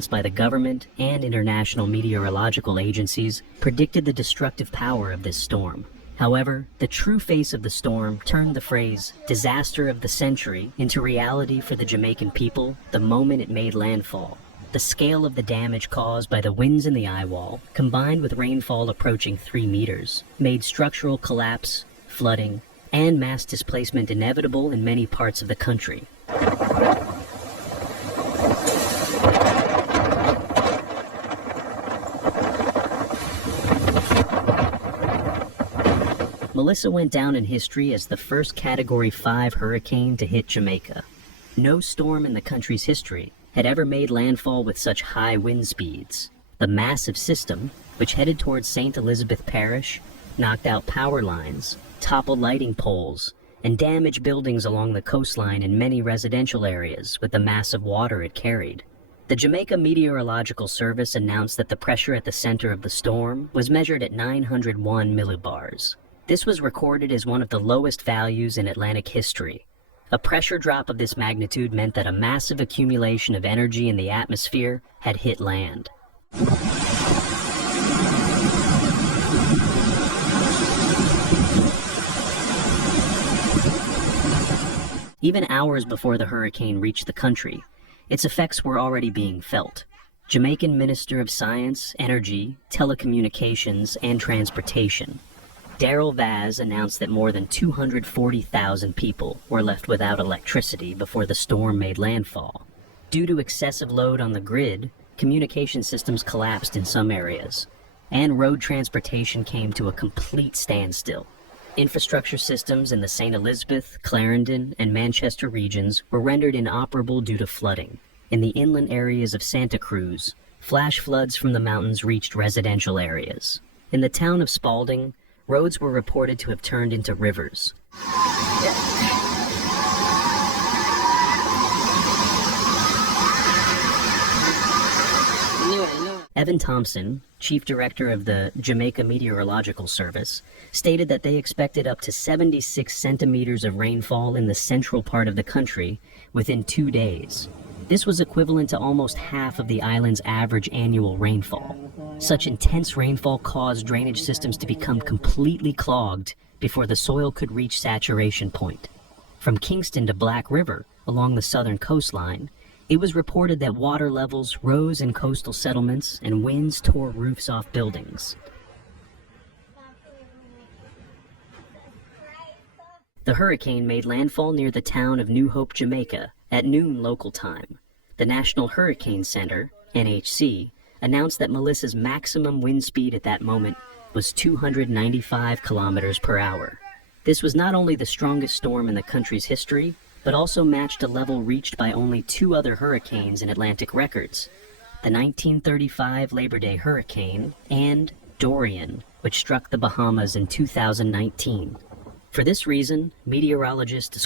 advance by the government and international meteorological agencies predicted the destructive power of this storm. However, the true face of the storm turned the phrase "disaster of the century" into reality for the Jamaican people the moment it made landfall. The scale of the damage caused by the winds in the eye wall, combined with rainfall approaching 3 meters, made structural collapse, flooding, and mass displacement inevitable in many parts of the country. Melissa went down in history as the first Category 5 hurricane to hit Jamaica. No storm in the country's history had ever made landfall with such high wind speeds. The massive system, which headed towards St. Elizabeth Parish, knocked out power lines, toppled lighting poles, and damaged buildings along the coastline in many residential areas with the massive water it carried. The Jamaica Meteorological Service announced that the pressure at the center of the storm was measured at 901 millibars. This was recorded as one of the lowest values in Atlantic history. A pressure drop of this magnitude meant that a massive accumulation of energy in the atmosphere had hit land. Even hours before the hurricane reached the country, its effects were already being felt. Jamaican Minister of Science, Energy, Telecommunications, and Transportation, Daryl Vaz, announced that more than 240,000 people were left without electricity before the storm made landfall. Due to excessive load on the grid, communication systems collapsed in some areas, and road transportation came to a complete standstill. Infrastructure systems in the St. Elizabeth, Clarendon, and Manchester regions were rendered inoperable due to flooding. In the inland areas of Santa Cruz, flash floods from the mountains reached residential areas. In the town of Spalding, roads were reported to have turned into rivers. Evan Thompson, chief director of the Jamaica Meteorological Service, stated that they expected up to 76 centimeters of rainfall in the central part of the country within 2 days. This was equivalent to almost half of the island's average annual rainfall. Such intense rainfall caused drainage systems to become completely clogged before the soil could reach saturation point. From Kingston to Black River, along the southern coastline, it was reported that water levels rose in coastal settlements and winds tore roofs off buildings. The hurricane made landfall near the town of New Hope, Jamaica, at noon local time. The National Hurricane Center, NHC, announced that Melissa's maximum wind speed at that moment was 295 kilometers per hour. This was not only the strongest storm in the country's history, but also matched a level reached by only 2 other hurricanes in Atlantic records: the 1935 Labor Day hurricane and Dorian, which struck the Bahamas in 2019. For this reason, meteorologists